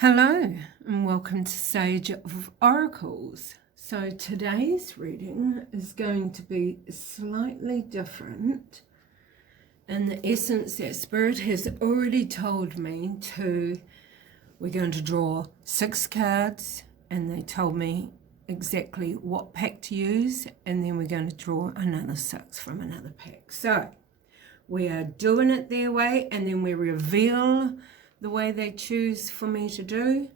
Hello and welcome to Sage of Oracles. So today's reading is going to be slightly different in the essence that Spirit has already told me we're going to draw 6 cards, and they told me exactly what pack to use, and then we're going to draw another 6 from another pack. So we are doing it their way, and then we reveal the way they choose for me to do,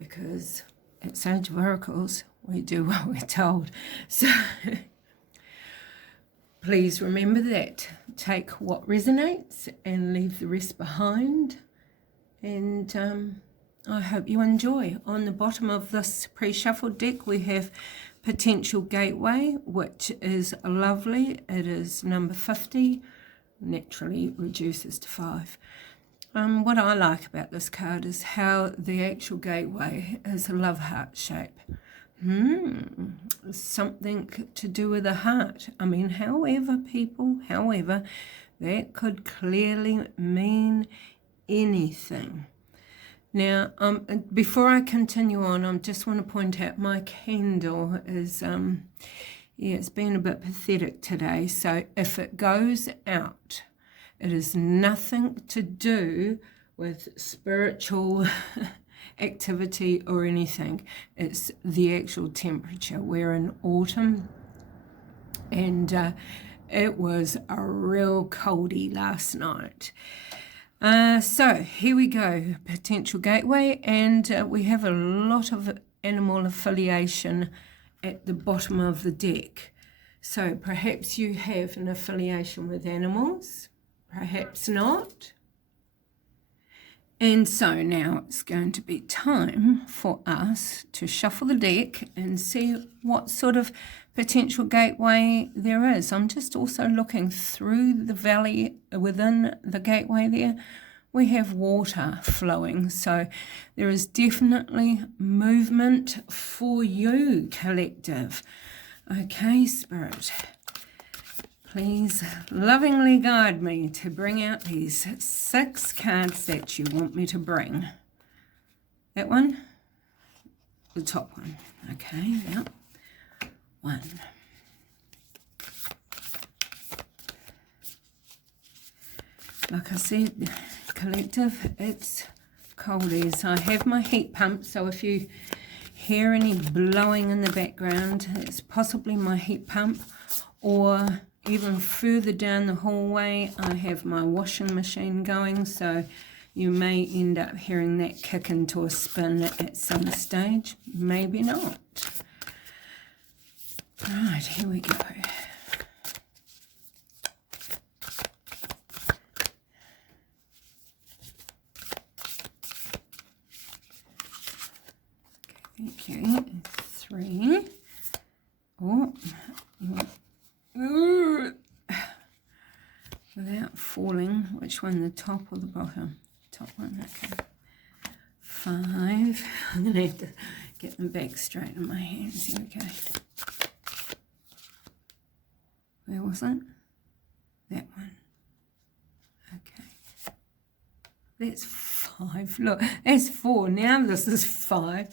because at Sage of Oracles we do what we're told. So please remember that. Take what resonates and leave the rest behind. And I hope you enjoy. On the bottom of this pre-shuffled deck we have Potential Gateway, which is lovely. It is number 50, naturally reduces to 5. What I like about this card is how the actual gateway is a love heart shape. Something to do with a heart. I mean, however, that could clearly mean anything. Now, before I continue on, I just want to point out my candle is, it's been a bit pathetic today. So if it goes out, it is nothing to do with spiritual activity or anything. It's the actual temperature. We're in autumn, and it was a real coldie last night. So here we go, Potential Gateway, and we have a lot of animal affiliation at the bottom of the deck. So perhaps you have an affiliation with animals. Perhaps not. And so now it's going to be time for us to shuffle the deck and see what sort of potential gateway there is. I'm just also looking through the valley within the gateway there. We have water flowing, so there is definitely movement for you, collective. Okay, Spirit. Please lovingly guide me to bring out these 6 cards that you want me to bring. That one? The top one. Okay, yep. 1. Like I said, collective, it's coldies. I have my heat pump, so if you hear any blowing in the background, it's possibly my heat pump, or even further down the hallway, I have my washing machine going, so you may end up hearing that kick into a spin at some stage. Maybe not. Right, here we go. Thank you. 3. Oh, without falling, which one, the top or the bottom? Top one, okay. 5. I'm going to have to get them back straight in my hands. Here we go. Where was it? That one. Okay. That's 5. Look, that's 4. Now this is 5.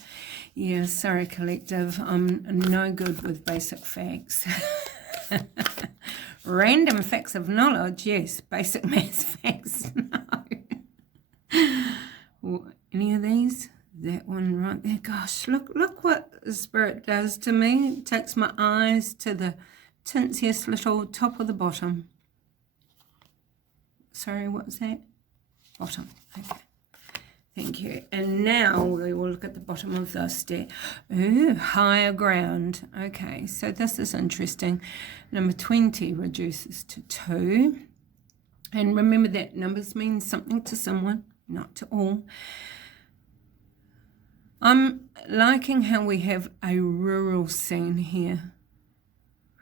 Yeah, sorry, collective. I'm no good with basic facts. Random facts of knowledge, yes. Basic maths facts, no. Any of these? That one right there. Gosh, look what the Spirit does to me. It takes my eyes to the tinsiest little top of the bottom. Sorry, what's that? Bottom. Okay. Thank you. And now we will look at the bottom of the stair. Ooh, higher ground. Okay, so this is interesting. Number 20 reduces to 2. And remember that numbers mean something to someone, not to all. I'm liking how we have a rural scene here.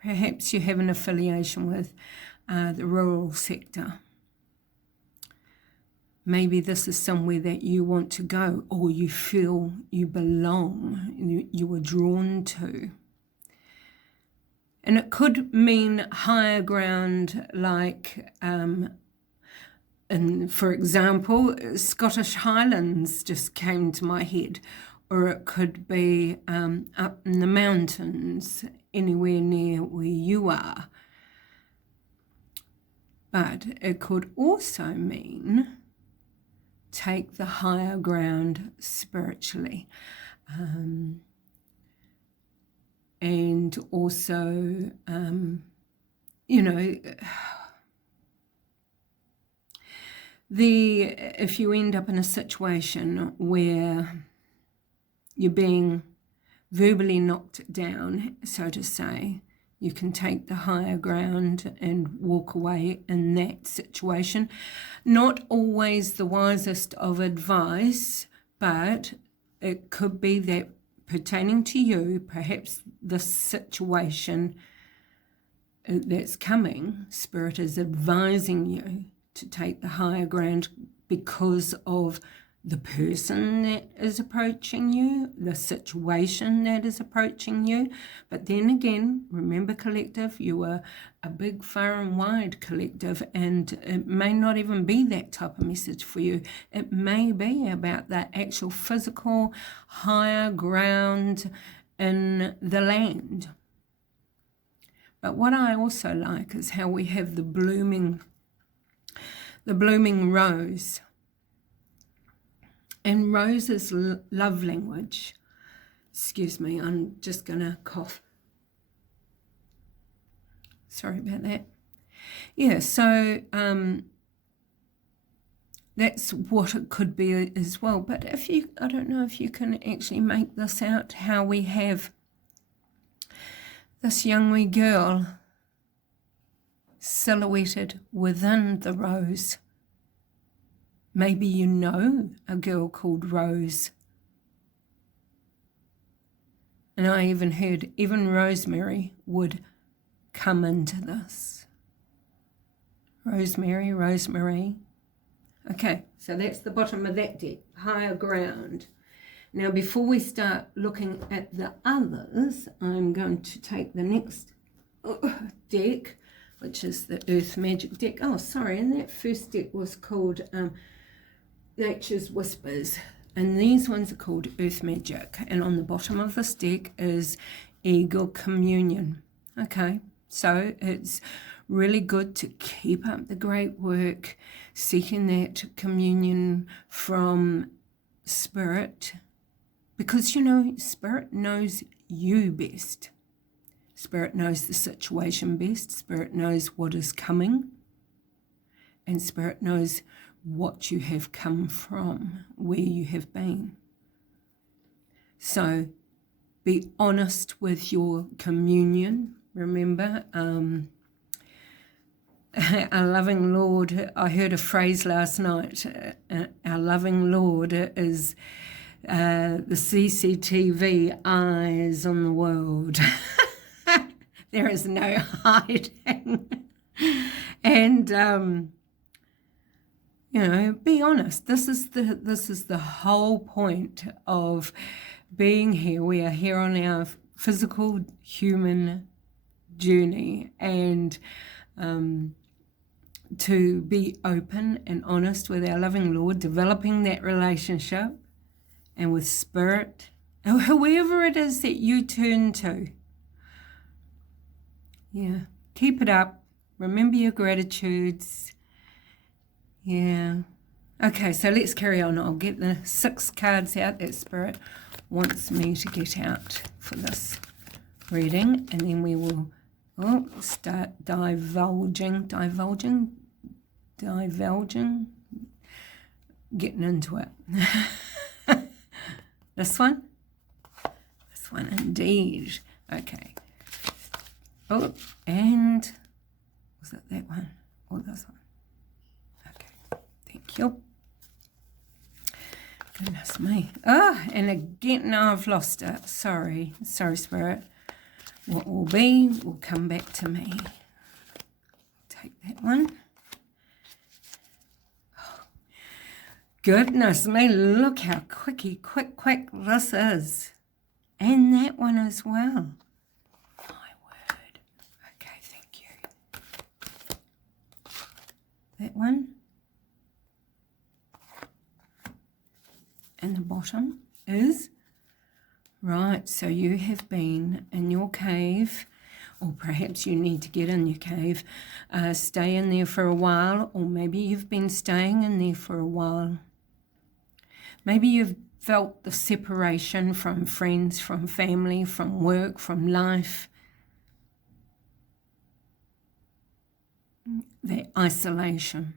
Perhaps you have an affiliation with the rural sector. Maybe this is somewhere that you want to go, or you feel you belong, you were drawn to. And it could mean higher ground, like and for example, Scottish Highlands just came to my head, or it could be up in the mountains, anywhere near where you are. But it could also mean take the higher ground spiritually. And also, you know, if you end up in a situation where you're being verbally knocked down, so to say, you can take the higher ground and walk away in that situation. Not always the wisest of advice, but it could be that pertaining to you, perhaps the situation that's coming, Spirit is advising you to take the higher ground because of the person that is approaching you, the situation that is approaching you. But then again, remember, collective, you are a big, far and wide collective, and it may not even be that type of message for you. It may be about that actual physical higher ground in the land. But what I also like is how we have the blooming rose. And Rose's love language, excuse me, I'm just going to cough. Sorry about that. Yeah, so that's what it could be as well. But I don't know if you can actually make this out, how we have this young wee girl silhouetted within the rose. Maybe you know a girl called Rose. And I even heard even Rosemary would come into this. Rosemary. Okay, so that's the bottom of that deck, higher ground. Now, before we start looking at the others, I'm going to take the next deck, which is the Earth Magic deck. Oh, sorry, and that first deck was called Nature's Whispers, and these ones are called Earth Magic, and on the bottom of this deck is Eagle Communion. Okay, so it's really good to keep up the great work, seeking that communion from Spirit, because you know, Spirit knows you best. Spirit knows the situation best. Spirit knows what is coming, and Spirit knows what you have come from, where you have been. So be honest with your communion. Remember, our loving Lord, I heard a phrase last night, our loving Lord is the CCTV eyes on the world. There is no hiding. And you know, be honest. This is the whole point of being here. We are here on our physical human journey, and to be open and honest with our loving Lord, developing that relationship, and with Spirit, or whoever it is that you turn to. Yeah, keep it up. Remember your gratitudes. Yeah. Okay, so let's carry on. I'll get the 6 cards out that Spirit wants me to get out for this reading, and then we will start divulging, getting into it. This one indeed. Okay. Oh, and was it that one or this one? Thank you. Goodness me. Oh, and again, now I've lost it. Sorry, Spirit. What will be will come back to me. Take that one. Oh, goodness me, look how quick this is. And that one as well. My word. Okay, thank you. That one. and the bottom is right. So you have been in your cave, or perhaps you need to get in your cave, stay in there for a while, or maybe you've been staying in there for a while. Maybe you've felt the separation from friends, from family, from work, from life, the isolation.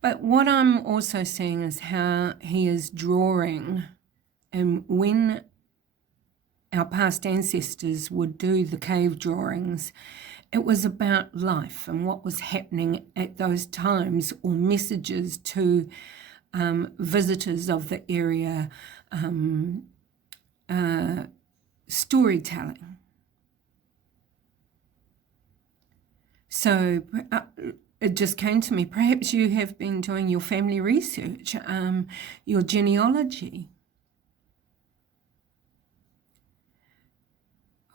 But what I'm also seeing is how he is drawing, and when our past ancestors would do the cave drawings, it was about life and what was happening at those times, or messages to visitors of the area, storytelling. So it just came to me, perhaps you have been doing your family research, your genealogy.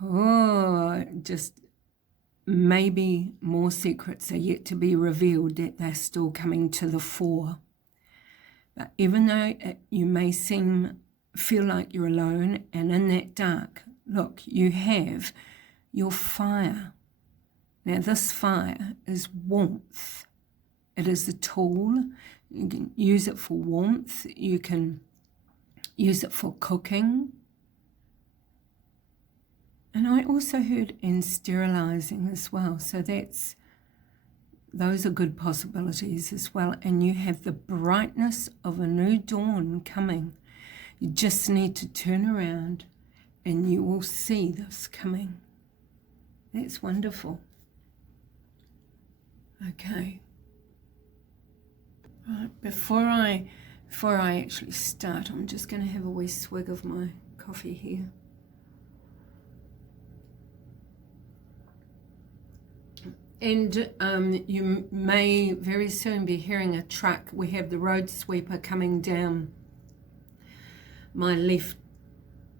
Oh, just maybe more secrets are yet to be revealed, that they're still coming to the fore. But even though you may feel like you're alone and in that dark, look, you have your fire. Now this fire is warmth. It is a tool. You can use it for warmth. You can use it for cooking. And I also heard in sterilizing as well. So those are good possibilities as well. And you have the brightness of a new dawn coming. You just need to turn around and you will see this coming. That's wonderful. Okay. Right, before I actually start, I'm just going to have a wee swig of my coffee here. And you may very soon be hearing a truck. We have the road sweeper coming down my left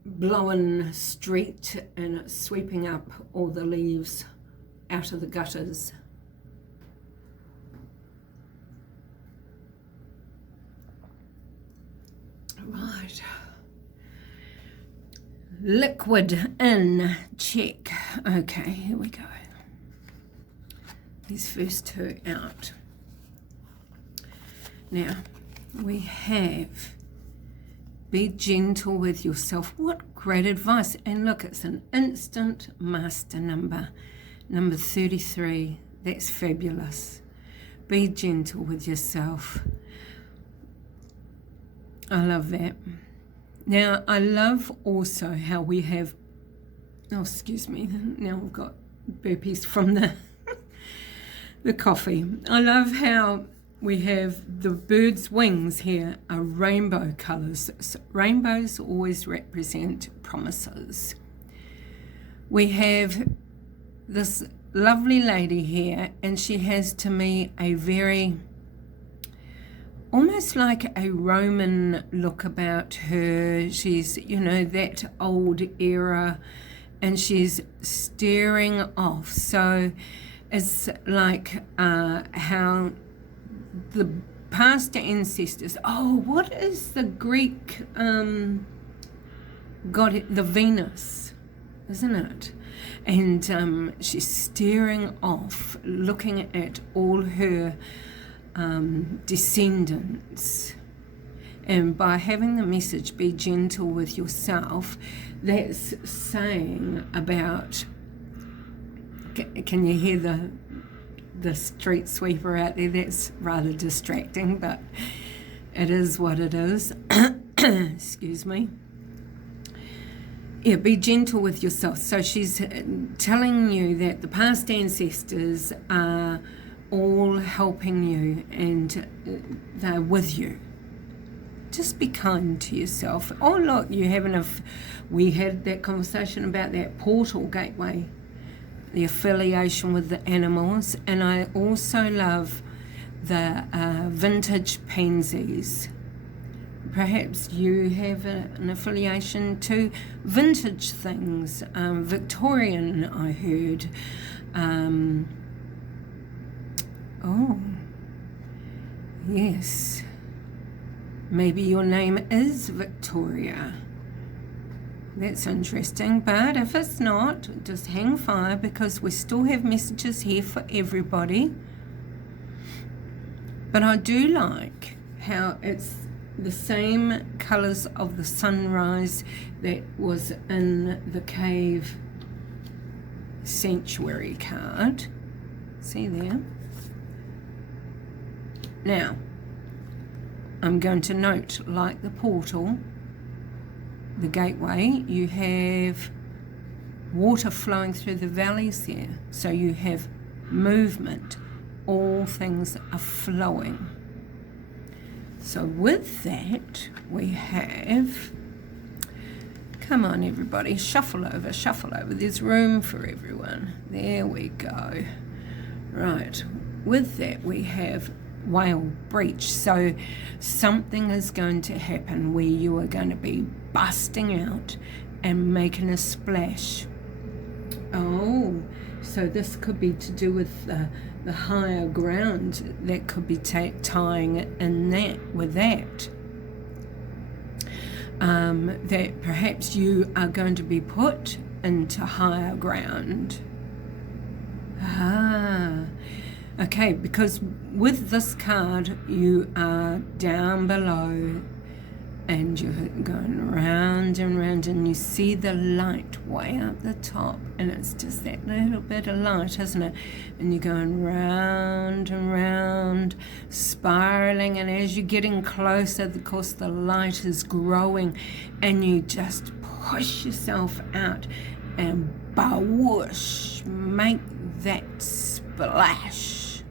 blowing street, and it's sweeping up all the leaves out of the gutters. Right. Liquid in, check. Okay, here we go. These first two out. Now, we have be gentle with yourself. What great advice. And look, it's an instant master number 33. That's fabulous. Be gentle with yourself. I love that. Now, I love also how we have, oh, excuse me, now we've got burpees from the coffee. I love how we have the bird's wings here are rainbow colours. So rainbows always represent promises. We have this lovely lady here, and she has to me a very, almost like a Roman look about her. She's, that old era, and she's staring off. So it's like how the past ancestors, what is the Greek god, the Venus, isn't it? And she's staring off, looking at all her descendants. And by having the message, be gentle with yourself, that's saying about, can you hear the street sweeper out there? That's rather distracting, but it is what it is. Excuse me. Yeah, be gentle with yourself. So she's telling you that the past ancestors are all helping you, and they're with you. Just be kind to yourself. Oh, look, we had that conversation about that portal gateway, the affiliation with the animals, and I also love the vintage pansies. Perhaps you have an affiliation to vintage things, Victorian, I heard. Oh, yes. Maybe your name is Victoria. That's interesting, but if it's not, just hang fire, because we still have messages here for everybody. But I do like how it's the same colours of the sunrise that was in the cave sanctuary card. See there? Now, I'm going to note, like the portal, the gateway, you have water flowing through the valleys there. So you have movement. All things are flowing. So with that, we have, come on everybody, shuffle over, shuffle over. There's room for everyone. There we go. Right, with that we have whale breach. So something is going to happen where you are going to be busting out and making a splash. Oh, so this could be to do with the higher ground. That could be tying in that with that. That perhaps you are going to be put into higher ground. Okay, because with this card you are down below and you're going round and round, and you see the light way up the top, and it's just that little bit of light, isn't it? And you're going round and round, spiraling, and as you're getting closer, of course the light is growing, and you just push yourself out and whoosh, make that splash,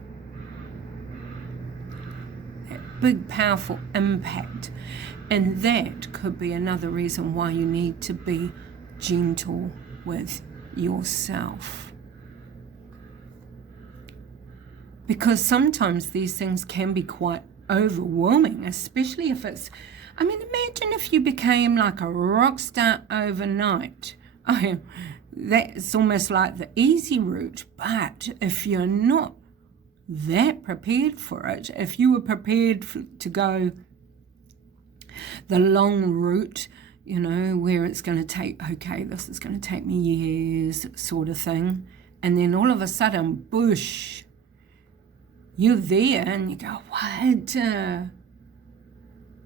that big powerful impact. And that could be another reason why you need to be gentle with yourself. Because sometimes these things can be quite overwhelming, especially if it's, I mean, imagine if you became like a rock star overnight. That's almost like the easy route, but if you're not that prepared for it, if you were prepared to go the long route, you know, where it's going to take, okay, this is going to take me years sort of thing, and then all of a sudden, boosh, you're there and you go, what?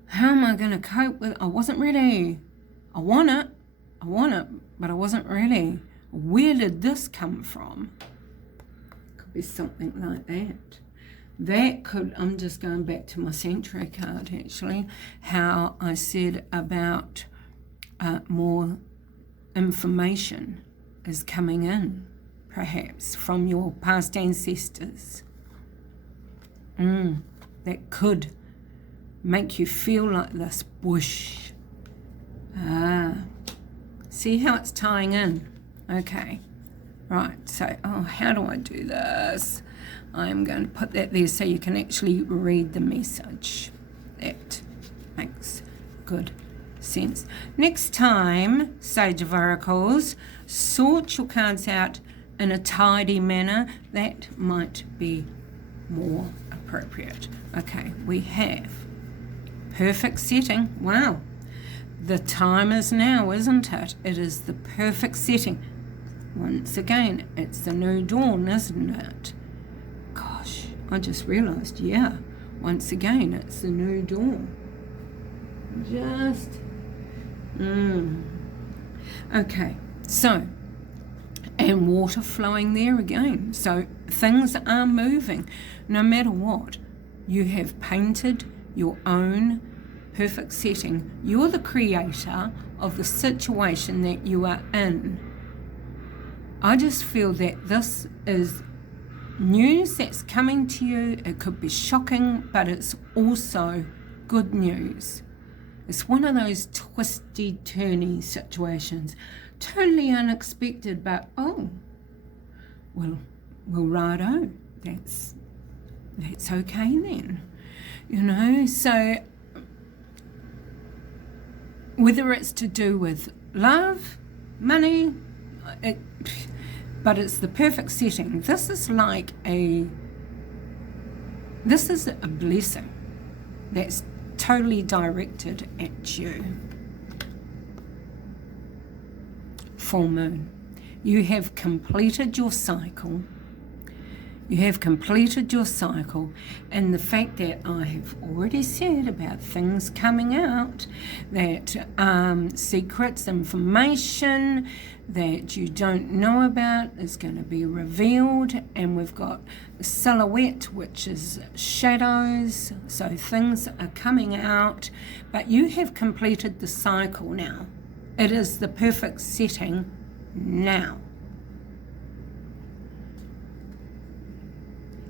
How am I going to cope with it? I wasn't ready. I want it, but I wasn't ready. Where did this come from? Could be something like that. That could, I'm just going back to my Sanctuary card actually, how I said about more information is coming in, perhaps, from your past ancestors. That could make you feel like this, whoosh. See how it's tying in? Okay, right, so, how do I do this? I'm going to put that there so you can actually read the message. That makes good sense. Next time, Sage of Oracles, sort your cards out in a tidy manner. That might be more appropriate. Okay, we have perfect setting. Wow. The time is now, isn't it? It is the perfect setting. Once again, it's the new dawn, isn't it? Gosh, I just realised, yeah, once again, it's the new dawn. Okay, so, and water flowing there again. So things are moving. No matter what, you have painted your own perfect setting. You're the creator of the situation that you are in. I just feel that this is news that's coming to you. It could be shocking, but it's also good news. It's one of those twisty, turny situations. Totally unexpected, but well, righto. That's okay then. You know, so whether it's to do with love, money, but it's the perfect setting. This is a blessing that's totally directed at you. Full moon. You have completed your cycle. You have completed your cycle, and the fact that I have already said about things coming out, that secrets, information that you don't know about is going to be revealed, and we've got silhouette, which is shadows, so things are coming out, but you have completed the cycle now. It is the perfect setting now.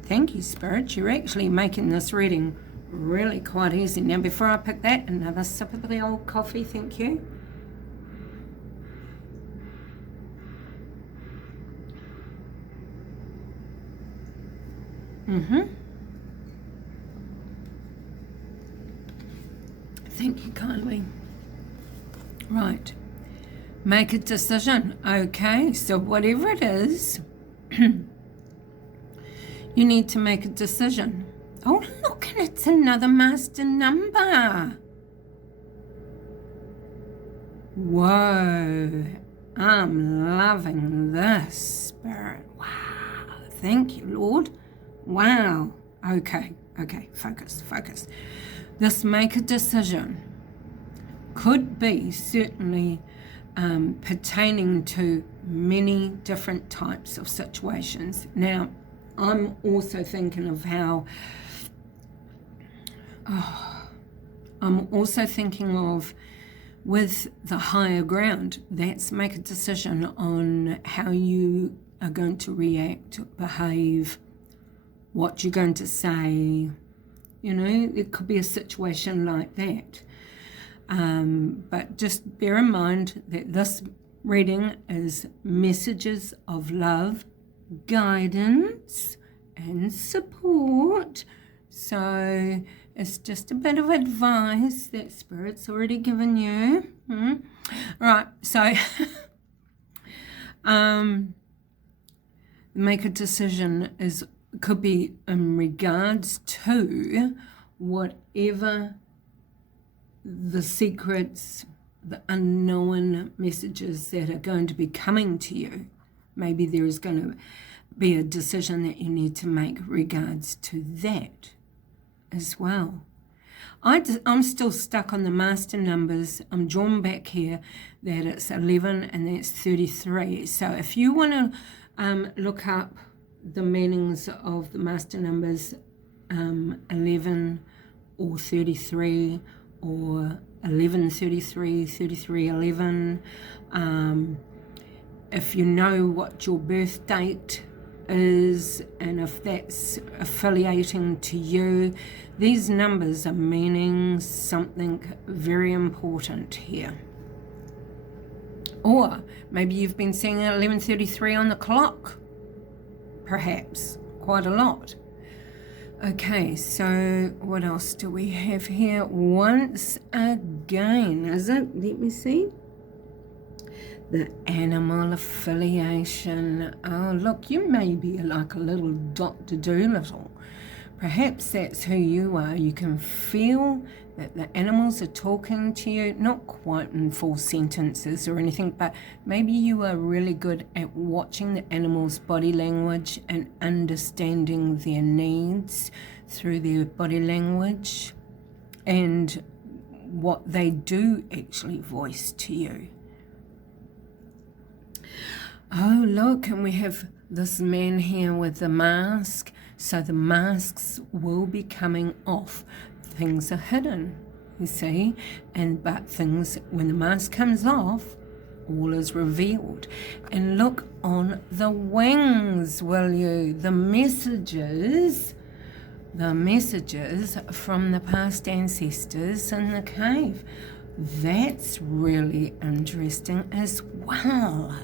Thank you, Spirit. You're actually making this reading really quite easy. Now, before I pick that, another sip of the old coffee, thank you. Thank you kindly. Right. Make a decision. Okay, so whatever it is, you need to make a decision. Oh, look, and it's another master number. Whoa, I'm loving this, Spirit. Wow, thank you, Lord. Wow. Okay, focus. This make a decision could be certainly pertaining to many different types of situations. Now, I'm also thinking of how, with the higher ground, that's make a decision on how you are going to react, behave, what you're going to say. You know, it could be a situation like that. But just bear in mind that this reading is messages of love, guidance, and support. So it's just a bit of advice that Spirit's already given you. Right, so make a decision could be in regards to whatever the secrets, the unknown messages that are going to be coming to you. Maybe there is going to be a decision that you need to make regards to that as well. I'm still stuck on the master numbers. I'm drawn back here that it's 11 and that's 33. So if you want to look up the meanings of the master numbers 11 or 33 or 1133, 3311, if you know what your birth date is and if that's affiliating to you, these numbers are meaning something very important here. Or maybe you've been seeing 1133 on the clock, perhaps quite a lot. Okay, so what else do we have here? Once again, is it? Let me see. The animal affiliation. Oh, look, you may be like a little Dr. Dolittle. Perhaps that's who you are. You can feel that the animals are talking to you, not quite in full sentences or anything, but maybe you are really good at watching the animals' body language and understanding their needs through their body language and what they do actually voice to you. Oh, look, and we have this man here with the mask. So the masks will be coming off. Things are hidden, you see, but things, when the mask comes off, all is revealed. And look on the wings, will you? The messages from the past ancestors in the cave. That's really interesting as well.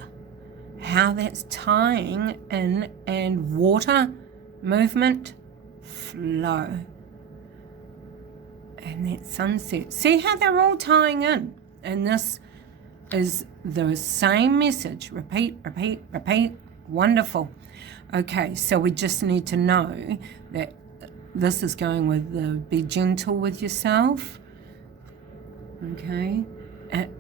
How that's tying in, and water, movement, flow. And that sunset. See how they're all tying in? And this is the same message. Repeat, repeat, repeat. Wonderful. Okay, so we just need to know that this is going with the be gentle with yourself. Okay.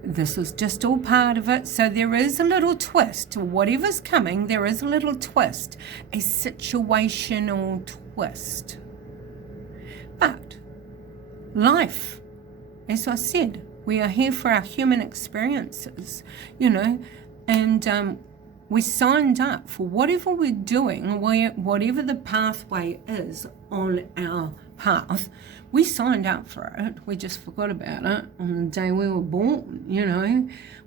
This is just all part of it. So there is a little twist to whatever's coming. There is a little twist, a situational twist. But life, as I said, we are here for our human experiences, and we signed up for whatever we're doing, whatever the pathway is on our path. We signed up for it. We just forgot about it on the day we were born,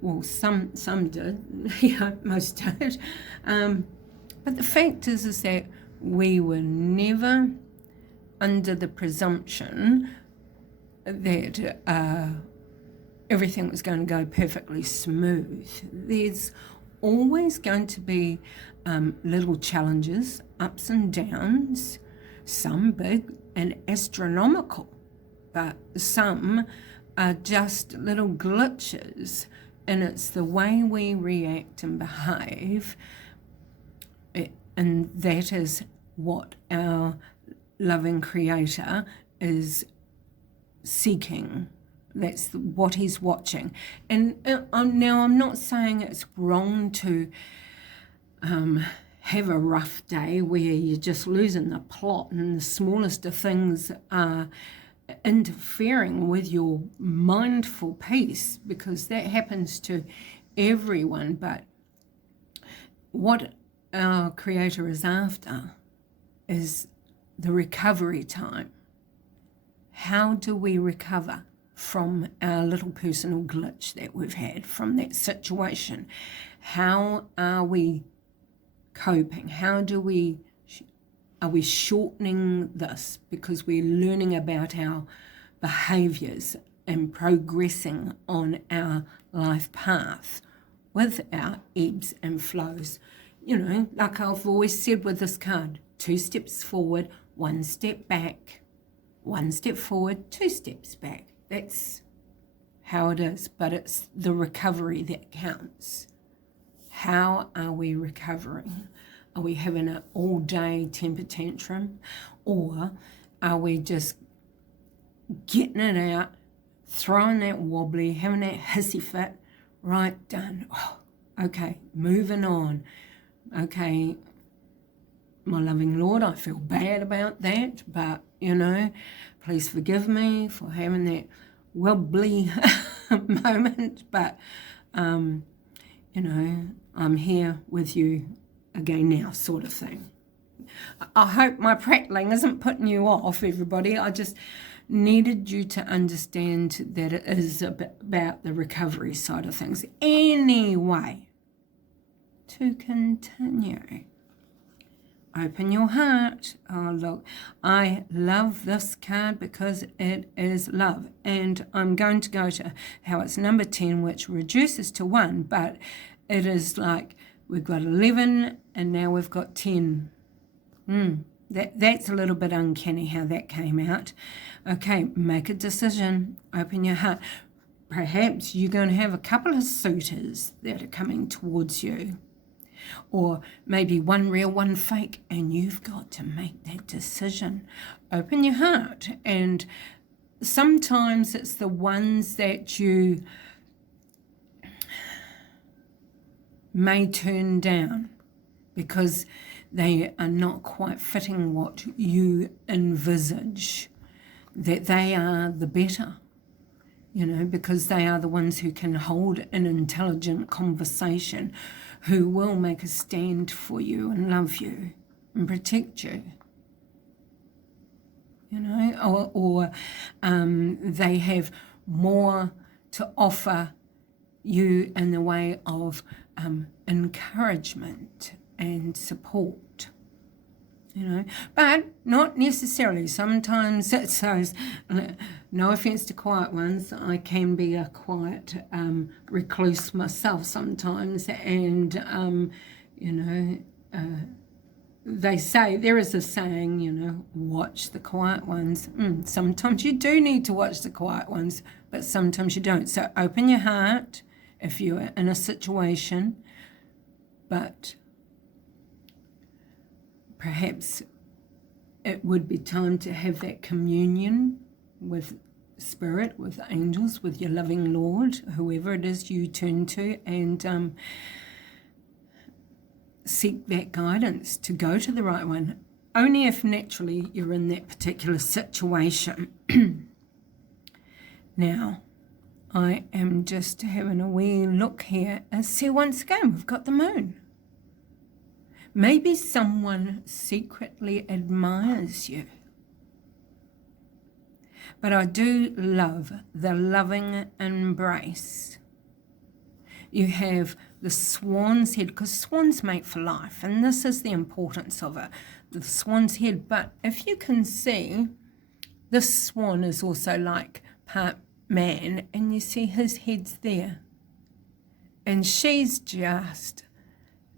Well, some did, most did. But the fact is that we were never under the presumption that everything was going to go perfectly smooth. There's always going to be little challenges, ups and downs, some big and astronomical, but some are just little glitches, and it's the way we react and behave, and that is what our loving Creator is seeking. That's what he's watching. And now I'm not saying it's wrong to have a rough day where you're just losing the plot and the smallest of things are interfering with your mindful peace, because that happens to everyone. But what our Creator is after is the recovery time. How do we recover from our little personal glitch that we've had from that situation? How are we coping? Are we shortening this because we're learning about our behaviours and progressing on our life path with our ebbs and flows? Like I've always said with this card, 2 steps forward, 1 step back, 1 step forward, 2 steps back. That's how it is, but it's the recovery that counts. How are we recovering? Are we having an all-day temper tantrum, or are we just getting it out, throwing that wobbly, having that hissy fit? Right, done. Oh, okay, moving on. Okay, my loving Lord, I feel bad about that, but, please forgive me for having that wobbly moment, but, I'm here with you again now, sort of thing. I hope my prattling isn't putting you off, everybody. I just needed you to understand that it is about the recovery side of things. Anyway, to continue, open your heart. Oh, look, I love this card because it is love. And I'm going to go to how it's number 10, which reduces to 1, but it is like we've got 11 and now we've got 10. That's a little bit uncanny how that came out. Okay, make a decision. Open your heart. Perhaps you're going to have a couple of suitors that are coming towards you. Or maybe one real, one fake, and you've got to make that decision. Open your heart. And sometimes it's the ones that you may turn down because they are not quite fitting what you envisage, that they are the better, because they are the ones who can hold an intelligent conversation, who will make a stand for you and love you and protect you, or they have more to offer you in the way of encouragement and support, but not necessarily. Sometimes it's those, no offense to quiet ones, I can be a quiet recluse myself sometimes, and they say, there is a saying, watch the quiet ones. Sometimes you do need to watch the quiet ones, but sometimes you don't. So open your heart if you're in a situation, but perhaps it would be time to have that communion with Spirit, with angels, with your loving Lord, whoever it is you turn to, and seek that guidance to go to the right one. Only if naturally you're in that particular situation. Now, I am just having a wee look here and see once again we've got the moon. Maybe someone secretly admires you. But I do love the loving embrace. You have the swan's head, because swans mate for life, and this is the importance of it, the swan's head. But if you can see, this swan is also like part man, and you see his head's there. And she's just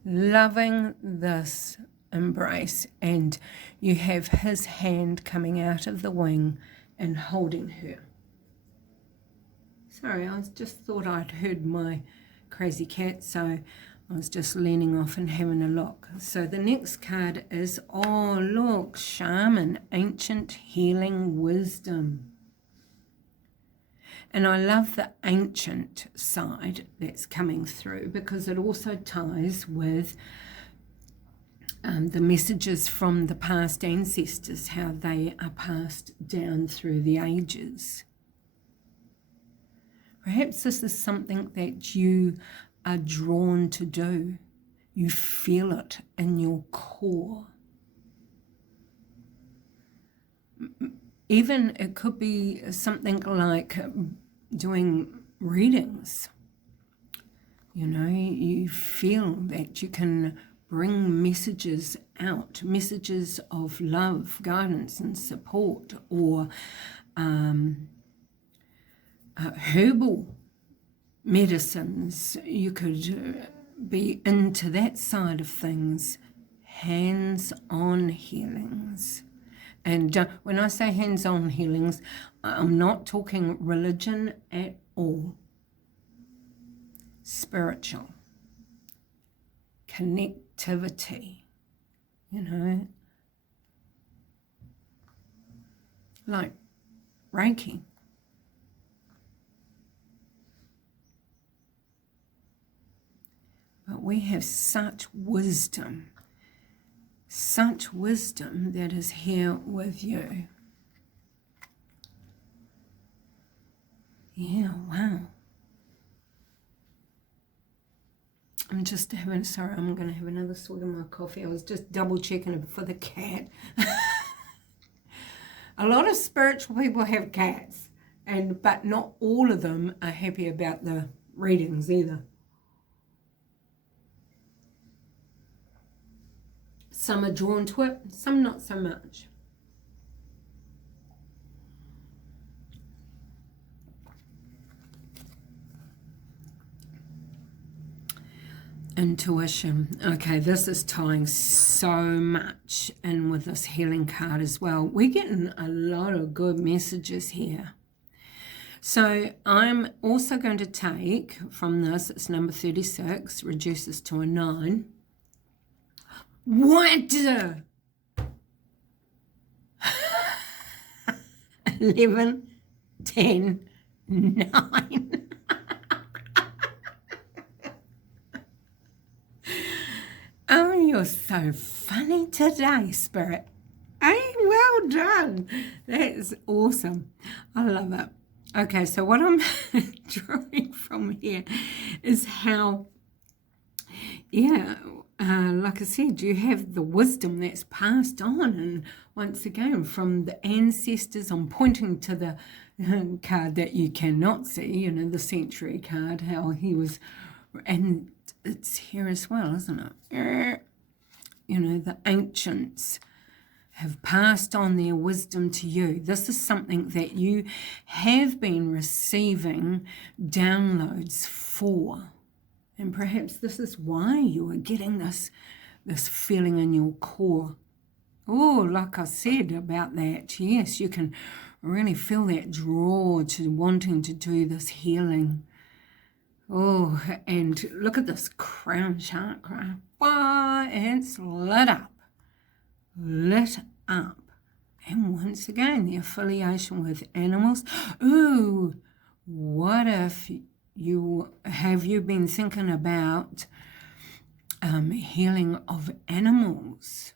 loving this embrace, and you have his hand coming out of the wing and holding her. Sorry, I just thought I'd heard my crazy cat, so I was just leaning off and having a look. So the next card is, oh look, Shaman, Ancient Healing Wisdom. And I love the ancient side that's coming through, because it also ties with the messages from the past ancestors, how they are passed down through the ages. Perhaps this is something that you are drawn to do. You feel it in your core. Even it could be something like doing readings. You know, you feel that you can bring messages out, messages of love, guidance and support, or herbal medicines. You could be into that side of things, hands-on healings. And when I say hands-on healings, I'm not talking religion at all. Spiritual. Connectivity, you know, like Reiki. But we have such wisdom that is here with you. Yeah, wow. I'm just having, sorry, I'm going to have another swig of my coffee. I was just double checking it for the cat. A lot of spiritual people have cats, but not all of them are happy about the readings either. Some are drawn to it, some not so much. Intuition. Okay, this is tying so much in with this healing card as well. We're getting a lot of good messages here. So I'm also going to take from this, it's number 36, reduces to a 9. What? 11, 10, 9. Oh, you're so funny today, Spirit. Hey, well done. That's awesome. I love it. Okay, so what I'm drawing from here is how, like I said, you have the wisdom that's passed on. And once again, from the ancestors, I'm pointing to the card that you cannot see, you know, the century card, how he was, and it's here as well, isn't it? You know, the ancients have passed on their wisdom to you. This is something that you have been receiving downloads for. And perhaps this is why you are getting this feeling in your core. Oh, like I said about that, yes, you can really feel that draw to wanting to do this healing. Oh, and look at this crown chakra. Wow, it's lit up. Lit up. And once again, the affiliation with animals. Ooh, what if you been thinking about healing of animals?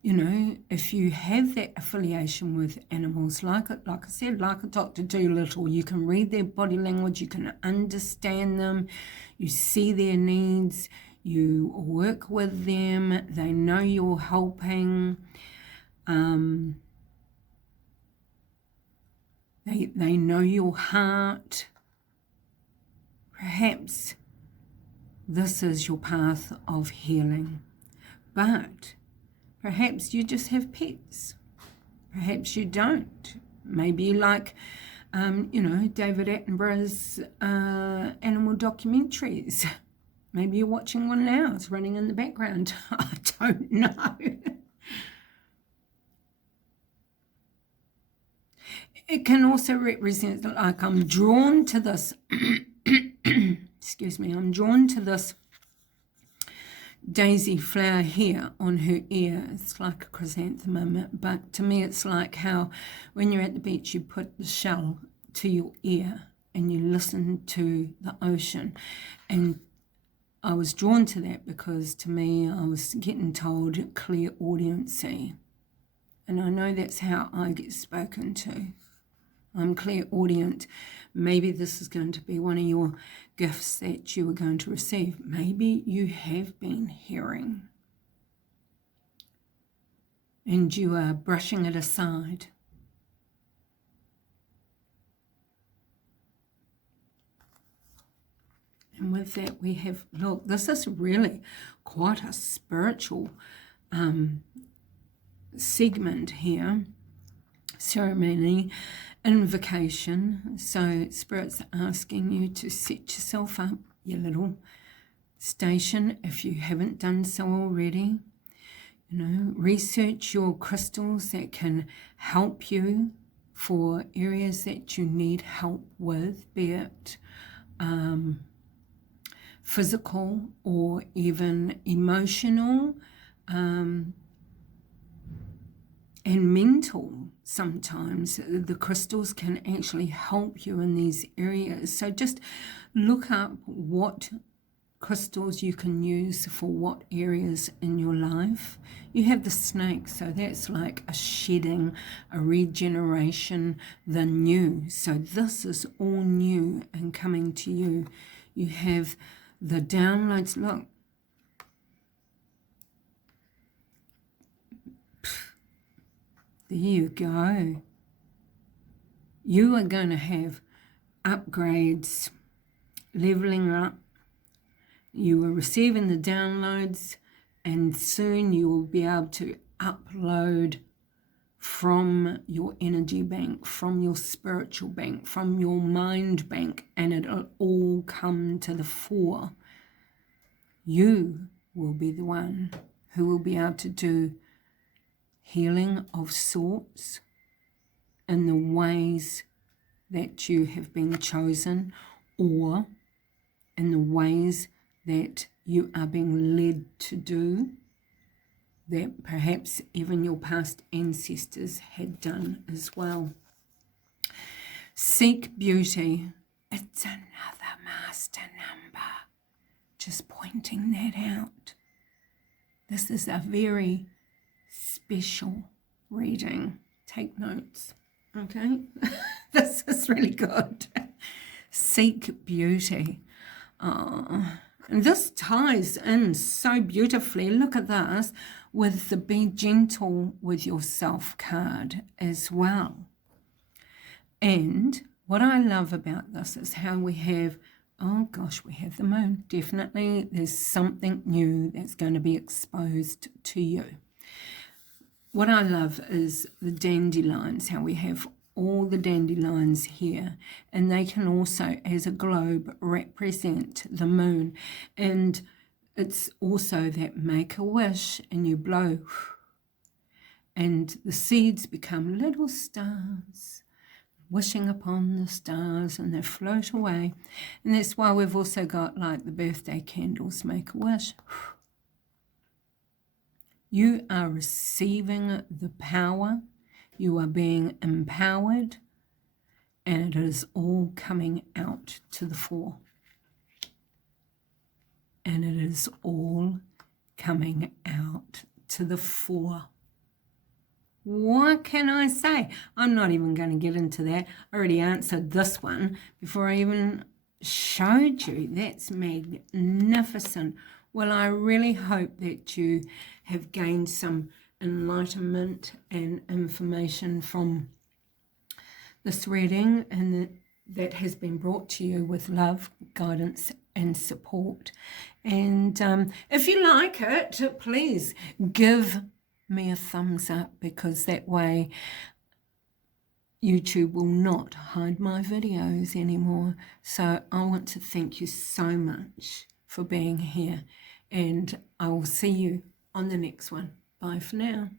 You know, if you have that affiliation with animals, like I said, like a Dr. Dolittle, you can read their body language, you can understand them, you see their needs, you work with them, they know you're helping. They know your heart. Perhaps this is your path of healing. But perhaps you just have pets. Perhaps you don't. Maybe you like, David Attenborough's animal documentaries. Maybe you're watching one now. It's running in the background. I don't know. It can also represent, like, I'm drawn to this, excuse me, I'm drawn to this daisy flower here on her ear. It's like a chrysanthemum, but to me it's like how when you're at the beach you put the shell to your ear and you listen to the ocean. And I was drawn to that because to me I was getting told clairaudiency. And I know that's how I get spoken to. I'm clairaudient. Maybe this is going to be one of your gifts that you are going to receive. Maybe you have been hearing and you are brushing it aside. And with that we have, look, this is really quite a spiritual segment here. Ceremony, invocation. So Spirit's asking you to set yourself up, your little station, if you haven't done so already. You know, research your crystals that can help you for areas that you need help with, be it physical or even emotional, and mental. Sometimes the crystals can actually help you in these areas. So just look up what crystals you can use for what areas in your life. You have the snake, so that's like a shedding, a regeneration, the new. So this is all new and coming to you. You have the downloads. Look, there you go. You are going to have upgrades, leveling up. You are receiving the downloads, and soon you will be able to upload from your energy bank, from your spiritual bank, from your mind bank, and it'll all come to the fore. You will be the one who will be able to do healing of sorts in the ways that you have been chosen, or in the ways that you are being led to do, that perhaps even your past ancestors had done as well. Seek beauty. It's another master number. Just pointing that out. This is a very special reading. Take notes, okay? This is really good. Seek beauty. And this ties in so beautifully, look at this, with the be gentle with yourself card as well. And what I love about this is how we have, oh gosh, we have the moon. Definitely there's something new that's going to be exposed to you. What I love is the dandelions, how we have all the dandelions here, and they can also, as a globe, represent the moon. And it's also that make a wish and you blow, and the seeds become little stars, wishing upon the stars, and they float away. And that's why we've also got like the birthday candles, make a wish. You are receiving the power. You are being empowered, and it is all coming out to the fore. And it is all coming out to the fore. What can I say? I'm not even going to get into that. I already answered this one before I even showed you. That's magnificent. Well, I really hope that you have gained some enlightenment and information from this reading, and that has been brought to you with love, guidance, and support. And if you like it, please give me a thumbs up, because that way YouTube will not hide my videos anymore. So I want to thank you so much for being here, and I will see you on the next one. Bye for now.